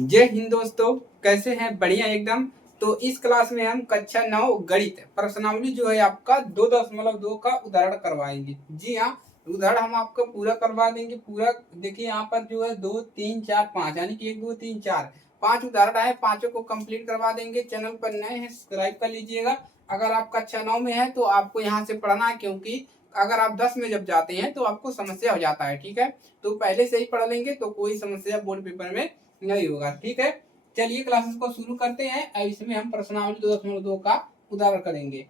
जय हिंद दोस्तों, कैसे हैं? बढ़िया एकदम। तो इस क्लास में हम कक्षा 9 गणित प्रश्नावली जो है आपका 2.2 का उदाहरण करवाएंगे। जी हाँ, उदाहरण हम आपको पूरा करवा देंगे। पूरा देखिए, यहाँ पर जो है 2 3 4 5 यानी कि 1 2 3 4 5 उदाहरण आए, पांचों को कंप्लीट करवा देंगे। चैनल पर नए हैं सब्सक्राइब कर लीजिएगा। अगर आप कक्षा 9 में है तो आपको यहाँ से पढ़ना है, क्योंकि अगर आप 10 में जब जाते हैं तो आपको समस्या हो जाता है। ठीक है, तो पहले से ही पढ़ लेंगे तो कोई समस्या बोर्ड पेपर में नहीं होगा। ठीक है, चलिए क्लासेस को शुरू करते हैं। अब इसमें हम प्रश्नावली 2.2 का उदाहरण करेंगे।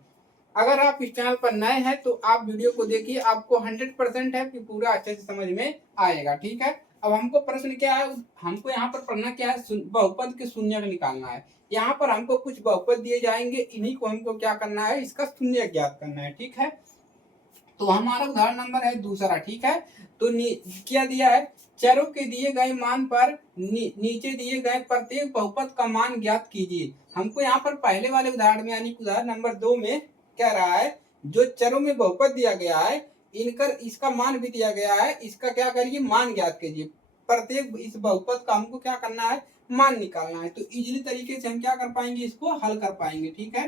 अगर आप इस चैनल पर नए हैं तो आप वीडियो को देखिए, आपको 100% है कि पूरा अच्छे से समझ में आएगा। ठीक है, अब हमको प्रश्न क्या है, हमको यहाँ पर पढ़ना क्या है, बहुपद के शून्य निकालना है। यहाँ पर हमको कुछ बहुपद दिए जाएंगे, इन्हीं को हमको क्या करना है, इसका शून्य ज्ञात करना है। ठीक है, तो हमारा उदाहरण नंबर है दूसरा। ठीक है, तो क्या दिया है, चरों के दिए गए मान पर नीचे दिए गए प्रत्येक बहुपद का मान ज्ञात कीजिए। हमको यहाँ पर पहले वाले उदाहरण में यानी उदाहरण नंबर 2 में कह रहा है, जो चरों में बहुपद दिया गया है इनकर इसका मान भी दिया गया है, इसका क्या करिए, मान ज्ञात कीजिए। प्रत्येक इस बहुपद का हमको क्या करना है, मान निकालना है। तो इजीली तरीके से हम क्या कर पाएंगे, इसको हल कर पाएंगे। ठीक है,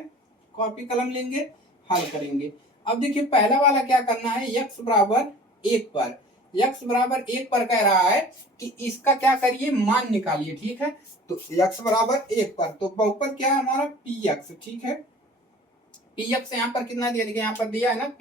कॉपी कलम लेंगे, हल करेंगे। अब देखिए, पहला वाला क्या करना है, x बराबर 1 पर, x बराबर 1 पर कह रहा है कि इसका क्या करिए, मान निकालिए। ठीक है, तो x बराबर 1 पर तो बहुपद क्या है हमारा, px। ठीक है, px यहाँ पर कितना दिया, देखिए यहाँ पर दिया है ना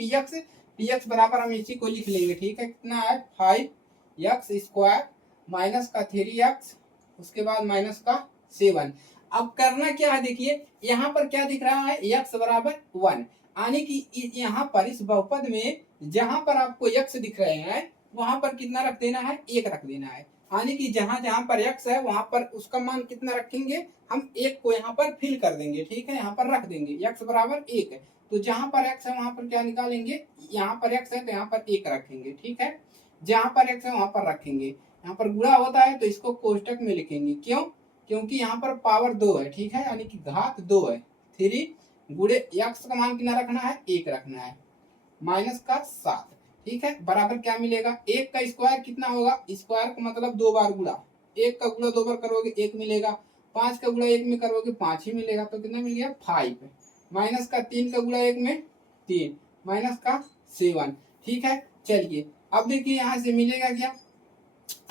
px बराबर हम इसी को लिख लेंगे। ठीक है, कितना है 5x² माइनस का 3x, उसके बाद माइनस का 7। अब करना क्या है, देखिए यहाँ पर क्या दिख रहा है, x बराबर 1, यानी कि यहाँ पर इस बहुपद में जहां पर आपको x दिख रहे हैं वहां पर कितना रख देना है, 1 रख देना है। यानी कि जहां जहां पर x है वहां पर उसका मान कितना रखेंगे, हम 1 को यहाँ पर फिल कर देंगे। ठीक है, यहाँ पर रख देंगे x बराबर 1 है, तो जहां पर x है वहां पर क्या निकालेंगे, यहाँ पर x है तो यहाँ पर 1 रखेंगे। ठीक है, जहां पर x है वहां पर रखेंगे। यहाँ पर गुणा होता है तो इसको कोष्टक में लिखेंगे। क्यों, क्योंकि यहाँ पर पावर 2 है। ठीक है, यानी कि घात 2 है। 3 गुणे x का मान कितना रखना है, 1 रखना है, माइनस का 7। ठीक है, बराबर क्या मिलेगा, 1 का स्क्वायर कितना होगा, स्क्वायर का मतलब 2 बार गुणा, 1 का गुणा 2 बार करोगे 1 मिलेगा, 5 का गुणा 1 में करोगे 5 ही मिलेगा, तो कितना मिल गया 5, माइनस का 3 का गुणा 1 में 3, माइनस का 7। ठीक है, चलिए अब देखिए यहाँ से मिलेगा क्या,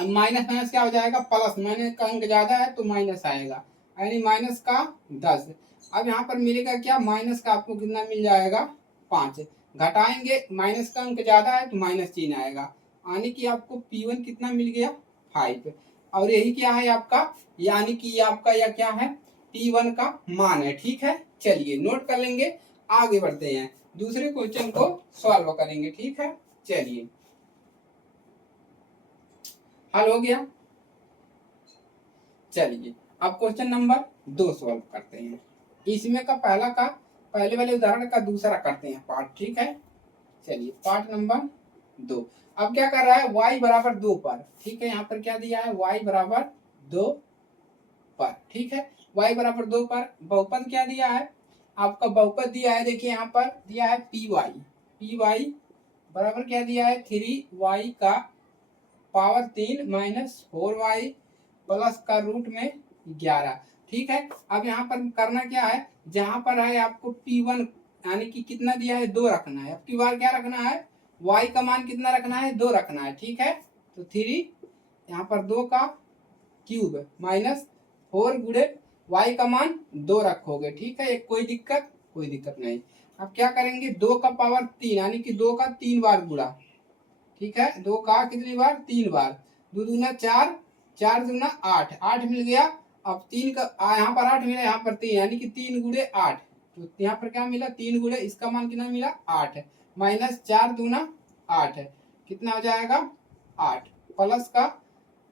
अब माइनस माइनस क्या हो जाएगा, प्लस, माइनस का अंक ज्यादा है तो माइनस आएगा, यानी माइनस का 10। अब यहाँ पर मिलेगा क्या, माइनस का आपको कितना मिल जाएगा 5, घटाएंगे माइनस का अंक ज्यादा है तो माइनस चिन्ह आएगा, यानी कि आपको P1 कितना मिल गया 5। और यही क्या है आपका, यानी कि आपका यह क्या है, P1 का मान है। ठीक है, चलिए नोट कर लेंगे, आगे बढ़ते हैं, दूसरे क्वेश्चन को सॉल्व करेंगे। ठीक है, चलिए हल हो गया। चलिए अब क्वेश्चन नंबर 2 सॉल्व करते हैं। इसमें का पहला का पहले वाले उदाहरण का दूसरा करते हैं पार्ट। ठीक है, चलिए पार्ट नंबर 2। अब क्या कर रहा है, y बराबर 2 पर। ठीक है, यहाँ पर क्या दिया है, y बराबर 2 पर। ठीक है, y बराबर 2 पर बहुपद क्या दिया है, आपका बहुपद दिया है, देखिए यहाँ पर दिया है py बराबर क्या दिया है, 3y का पावर 3 माइनस 4y प्लस का रूट में 11। ठीक है, अब यहाँ पर करना क्या है, जहां पर है आपको P1 यानी कि कितना दिया है, 2 रखना है। अब की बार क्या रखना है, y का मान कितना रखना है, 2 रखना है। ठीक है, तो 3 यहाँ पर 2 का क्यूब माइनस 4 गुणे y का मान 2 रखोगे। ठीक है, एक कोई दिक्कत नहीं। अब क्या करेंगे, 2 का पावर 3 यानी कि 2 का 3 बार गुणा। ठीक है, 2 का कितनी बार, 3 बार, 2 दूना 4, 4 दूना 8, 8 मिल गया। अब 3 का यहाँ पर 8 मिला, यहाँ पर 3 यानी कि 3 गुणे 8, तो यहाँ पर क्या मिला, 3 गुणे इसका मान कितना मिला 8, माइनस 4 दूना 8 कितना हो जाएगा 8, प्लस का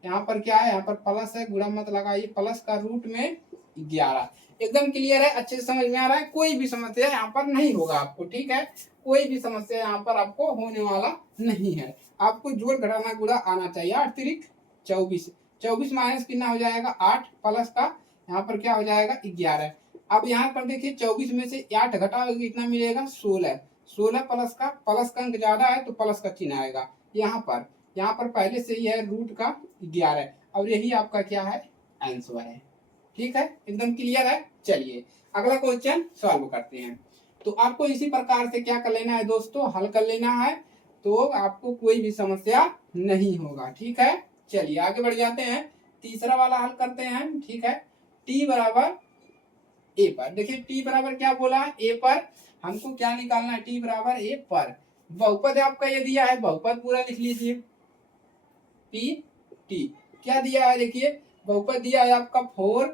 यहाँ पर क्या है, यहाँ पर प्लस है, गुणा मत लगाइए, प्लस का रूट में 11। एकदम क्लियर है, अच्छे से समझ में आ रहा है, कोई भी समस्या यहाँ पर नहीं होगा आपको। ठीक है, कोई भी समस्या यहाँ पर आपको होने वाला नहीं है। आपको जोड़ घटाना गुणा आना चाहिए। 8 तिरिक 24, 24 माइनस कितना हो जाएगा 8, प्लस का यहाँ पर क्या हो जाएगा 11। अब यहाँ पर देखिए 24 में से 8 घटाओगे कितना मिलेगा 16, 16 प्लस का अंक ज्यादा है तो प्लस का चिन्ह आएगा। यहाँ पर पहले से ही है रूट का 11, और यही आपका क्या है आंसर है। ठीक है, एकदम क्लियर है। चलिए अगला क्वेश्चन सॉल्व करते हैं। तो आपको इसी प्रकार से क्या कर लेना है दोस्तों, हल कर लेना है, तो आपको कोई भी समस्या नहीं होगा। ठीक है, चलिए आगे बढ़ जाते हैं, तीसरा वाला हल करते हैं। ठीक है, टी बराबर ए पर, देखिए टी बराबर क्या बोला है, ए पर हमको क्या निकालना है, टी बराबर ए पर। बहुपद आपका ये दिया है, बहुपद पूरा लिख लीजिए, पी टी क्या दिया है, देखिए बहुपद दिया है आपका 4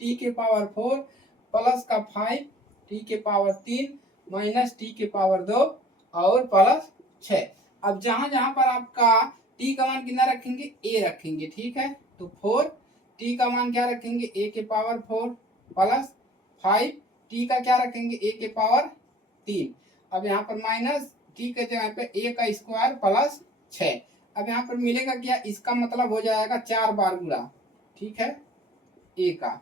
टी के पावर 4 प्लस का 5 टी के पावर 3 माइनस टी के पावर 2 और प्लस 6। अब जहां जहां पर आपका टी का मान कितना रखेंगे, ए रखेंगे। ठीक है, तो 4 टी का मान क्या रखेंगे, ए के पावर 4 प्लस 5 टी का क्या रखेंगे, ए के पावर 3। अब यहाँ पर माइनस टी के जगह पे ए का स्क्वायर प्लस 6। अब यहाँ पर मिलेगा क्या, इसका मतलब हो जाएगा 4 बार गुणा। ठीक है, ए का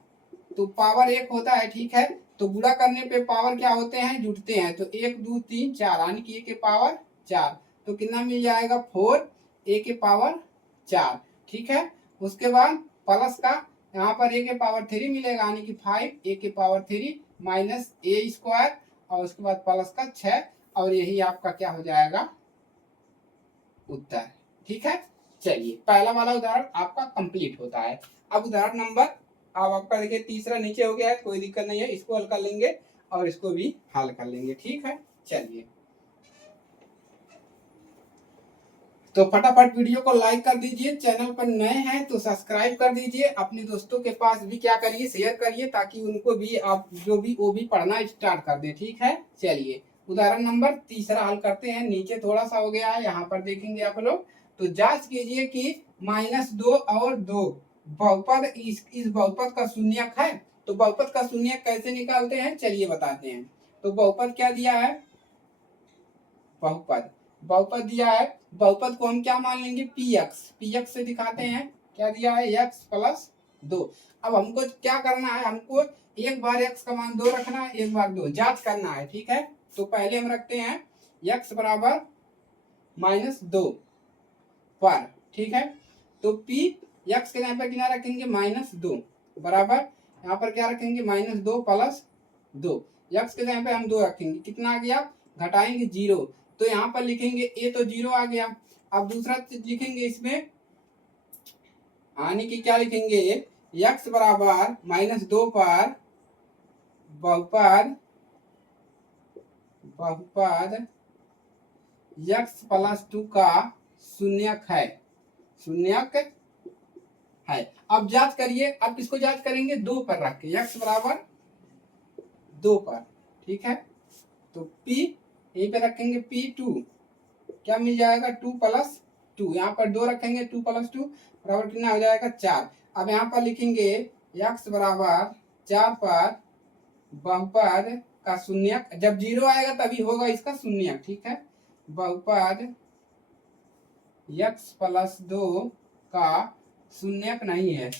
तो पावर 1 होता है। ठीक है, तो गुणा करने पे पावर क्या होते हैं, जुटते हैं, तो 1 2 3 4 यानी कि ए के पावर 4, तो कितना मिल जाएगा 4 ए के पावर 4। ठीक है, उसके बाद प्लस का यहाँ पर ए के पावर 3 मिलेगा यानी कि 5 ए के पावर 3 माइनस ए स्क्वायर और उसके बाद प्लस का 6 और यही आपका क्या हो जाएगा उत्तर। ठीक है, चलिए पहला वाला उदाहरण आपका कंप्लीट होता है। अब उदाहरण नंबर अब आपका देखिए तीसरा नीचे हो गया है, कोई दिक्कत नहीं है, इसको हल कर लेंगे और इसको भी हल कर लेंगे। ठीक है, चलिए तो फटाफट वीडियो को लाइक कर दीजिए, चैनल पर नए हैं तो सब्सक्राइब कर दीजिए, अपने दोस्तों के पास भी क्या करिए, शेयर करिए ताकि उनको भी आप जो भी वो भी पढ़ना स्टार्ट कर दे। ठीक है, चलिए उदाहरण नंबर तीसरा हल करते हैं। नीचे थोड़ा सा हो गया है, यहाँ पर देखेंगे आप लोग, तो जांच कीजिए कि -2 और 2 बहुपद इस बहुपद का शून्यक है। तो बहुपद का शून्यक कैसे निकालते हैं, चलिए बताते हैं। तो बहुपद क्या दिया है, बहुपद बहुपद दिया है, बहुपद को हम क्या मान लेंगे, पी एक्स से दिखाते हैं। क्या दिया है, x प्लस 2। अब हमको क्या करना है, हमको एक बार x का मान 2 रखना है, एक बार 2 जांच करना है। ठीक है, तो पहले हम रखते हैं x बराबर -2 पर। ठीक है, तो p x के यहाँ पर कितना रखेंगे, -2 बराबर यहाँ पर क्या रखेंगे, -2 प्लस 2। x के यहाँ पे हम 2 रखेंगे, कितना आ गया, घटाएंगे 0, तो यहाँ पर लिखेंगे ए तो 0 आ गया। अब दूसरा चीज लिखेंगे इसमें, यानी कि क्या लिखेंगे, x बराबर -2 पर बहुपद x प्लस 2 का शून्यक है। अब जांच करिए, अब किसको जांच करेंगे, 2 पर रख के, x बराबर 2 पर। ठीक है, तो p यहीं पे रखेंगे p2, क्या मिल जाएगा 2 प्लस 2, यहाँ पर 2 रखेंगे, 2 प्लस 2 बराबर कितना हो जाएगा 4। अब यहाँ पर लिखेंगे x बराबर 4 पर बहुपद का शून्यक, जब 0 आएगा तभी होगा इसका शून्यक। ठीक है, बहुपद x प्लस 2 का शून्यक नहीं है,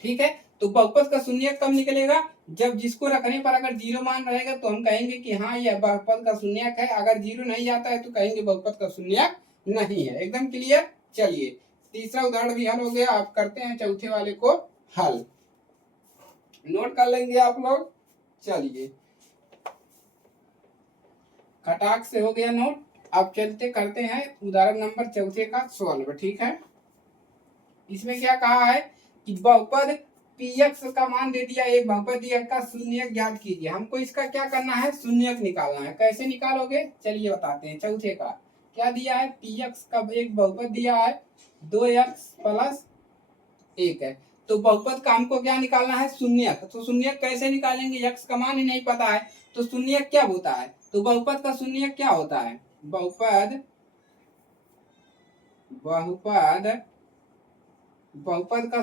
ठीक है, तो बहुपद का शून्यक कब निकलेगा, जब जिसको रखने पर अगर 0 मान रहेगा तो हम कहेंगे कि हाँ यह बहुपद का शून्यक है, अगर 0 नहीं जाता है तो कहेंगे बहुपद का शून्यक नहीं है। एकदम क्लियर। चलिए तीसरा उदाहरण भी हल हो गया, आप करते हैं चौथे वाले को हल, नोट कर लेंगे आप लोग। चलिए खटाक से हो गया नोट, अब चलते करते हैं उदाहरण नंबर चौथे का सॉल्व। ठीक है, इसमें क्या कहा है कि बहुपद px का मान दे दिया, एक बहुपद दिया का शून्यक ज्ञात कीजिए। हमको इसका क्या करना है, शून्यक निकालना है। कैसे निकालोगे, चलिए बताते हैं। चौथे का क्या दिया है, px का एक बहुपद दिया है 2x प्लस 1 है, तो बहुपद का हमको क्या निकालना है, शून्यक। तो शून्यक कैसे निकालेंगे, x का मान ही नहीं पता है, तो शून्यक क्या होता है, तो बहुपद का शून्यक क्या होता है, बहुपद का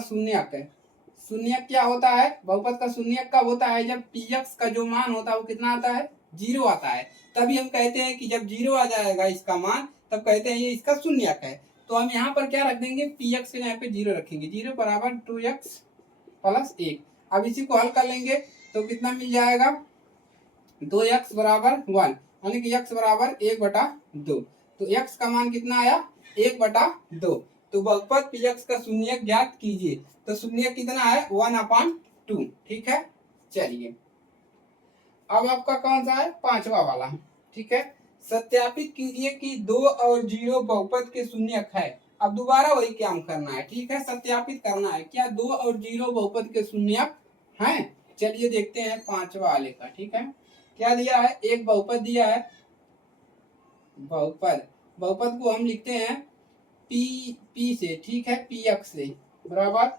शून्यक क्या होता है, बहुपद का शून्यक कब होता है, जब px का जो मान होता है वो कितना आता है, 0 आता है। तभी हम कहते हैं कि जब 0 आ जाएगा इसका मान, तब कहते हैं ये इसका शून्यक है। तो हम यहाँ पर क्या रख देंगे, px के यहाँ पे 0 रखेंगे, 0 बराबर 2x प्लस 1। अब इसी को हल कर लेंगे तो कितना मिल जाएगा, 2x बराबर 1, यानी कि x बराबर 1/2। तो x का मान कितना आया, 1/2। तो बहुपद px का शून्यक ज्ञात कीजिए। तो शून्यक कितना है 1/2। ठीक है, चलिए अब आपका कौन सा है, पांचवा वाला। ठीक है, सत्यापित कीजिए कि 2 और 0 बहुपद के शून्यक है। अब दोबारा वही काम करना है। ठीक है, सत्यापित करना है क्या 2 और 0 बहुपद के शून्यक हैं। चलिए देखते हैं पांचवा वाले का। ठीक है, क्या दिया है, एक बहुपद दिया है, बहुपद को हम लिखते हैं पी से। ठीक है, पी एक्स से बराबर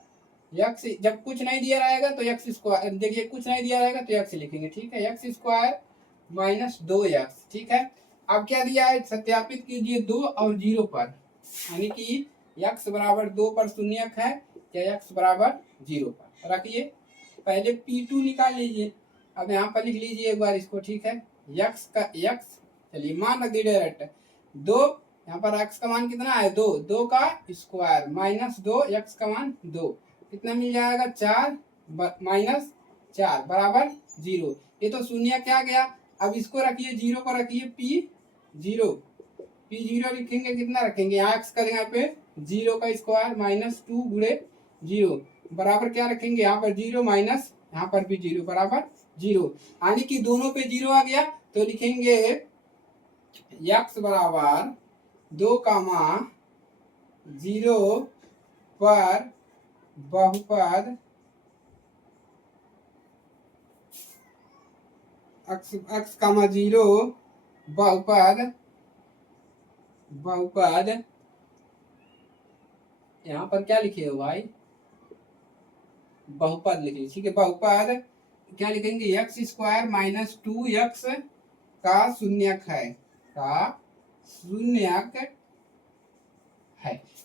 एक्स, जब कुछ नहीं दिया रहेगा तो एक्स स्क्वायर, देखिए कुछ नहीं दिया रहेगा तो एक्स लिखेंगे। ठीक है, एक्स स्क्वायर माइनस 2x। ठीक है, अब क्या दिया है, सत्यापित कीजिए 2 और 0 पर, यानी कि x बराबर 2 पर शून्यक है या x बराबर 0 पर रखिए। पहले P2 निकाल लीजिए। अब यहाँ पर लिख लीजिए एक बार इसको। ठीक है, x का x, चलिए मान रख दिए डायरेक्ट 2, यहाँ पर x का मान कितना है 2, 2 का स्क्वायर माइनस 2, x का मान 2, कितना मिल जाएगा 4 माइनस 4 बराबर 0। ये तो शून्य क्या गया। अब इसको रखिए 0 को रखिए P0 लिखेंगे, कितना रखेंगे यहाँ x का जगह पे 0 का स्क्वायर माइनस 2 गुणे 0 बराबर क्या रखेंगे यहाँ पर 0 माइनस यहाँ पर भी 0 बराबर 0, यानी कि दोनों पे 0 आ गया। तो लिखेंगे x बराबर 2, 0 पर बहुपद x, 0 बहुपद यहाँ पर क्या लिखे हो भाई, बहुपद लिखिए। ठीक है, बहुपद क्या लिखेंगे एक्स स्क्वायर माइनस 2x का शून्यक है।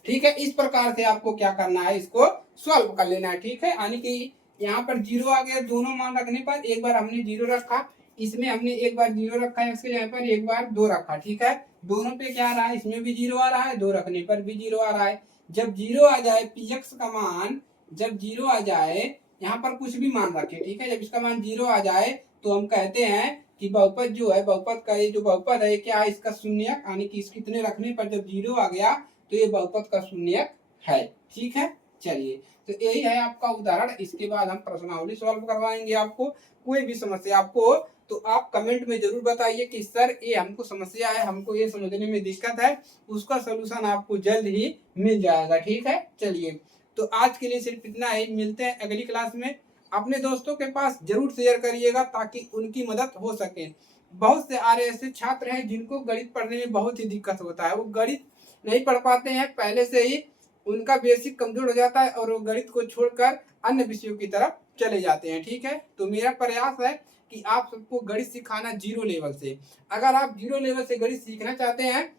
ठीक है, इस प्रकार से आपको क्या करना है, इसको सॉल्व कर लेना है। ठीक है, यानी कि यहाँ पर 0 आ गया, दोनों मान रखने पर एक बार हमने 0 रखा, इसमें हमने एक बार 0 रखा है, इसके जगह पर एक बार 2 रखा। ठीक है, दोनों पे क्या आ रहा है, इसमें भी 0 आ रहा है, 2 रखने पर भी 0 आ रहा है। जब 0 आ जाए px का मान, जब 0 आ जाए, यहाँ पर कुछ भी मान रखे। ठीक है, जब इसका मान 0 आ जाए तो हम कहते हैं कि बहुपद जो है, बहुपद का ये जो बहुपद है क्या है, इसका शून्यक, यानी कि इसके इतने रखने पर जब 0 आ गया तो ये बहुपद का शून्यक है। ठीक है, चलिए तो यही है आपका उदाहरण। इसके बाद हम प्रश्नावली सॉल्व करवाएंगे आपको। कोई भी समस्या आपको हो तो आप कमेंट में जरूर बताइए कि सर ये हमको समस्या है, हमको ये समझने में दिक्कत है, उसका सलूशन आपको जल्द ही मिल जाएगा। ठीक है, चलिए तो आज के लिए सिर्फ इतना ही, मिलते हैं अगली क्लास में। अपने दोस्तों के पास जरूर शेयर करिएगा ताकि उनकी मदद हो सके। बहुत से ऐसे छात्र हैं जिनको गणित पढ़ने में बहुत ही दिक्कत होता है, वो गणित नहीं पढ़ पाते हैं, पहले से ही उनका बेसिक कमजोर हो जाता है और वो गणित को छोड़कर अन्य विषयों की तरफ चले जाते हैं। ठीक है, तो मेरा प्रयास है कि आप सबको गणित सिखाना 0 लेवल से। अगर आप 0 लेवल से गणित सीखना चाहते हैं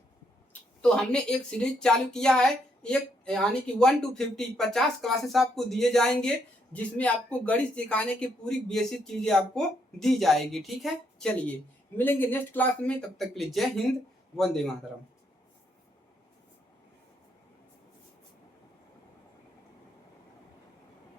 तो हमने एक सीरीज चालू किया है, एक यानी कि 1 to 50 क्लासेस आपको दिए जाएंगे, जिसमें आपको गणित सिखाने की पूरी बेसिक चीजें आपको दी जाएगी। ठीक है, चलिए मिलेंगे नेक्स्ट क्लास में, तब तक के लिए जय हिंद, वंदे मातरम।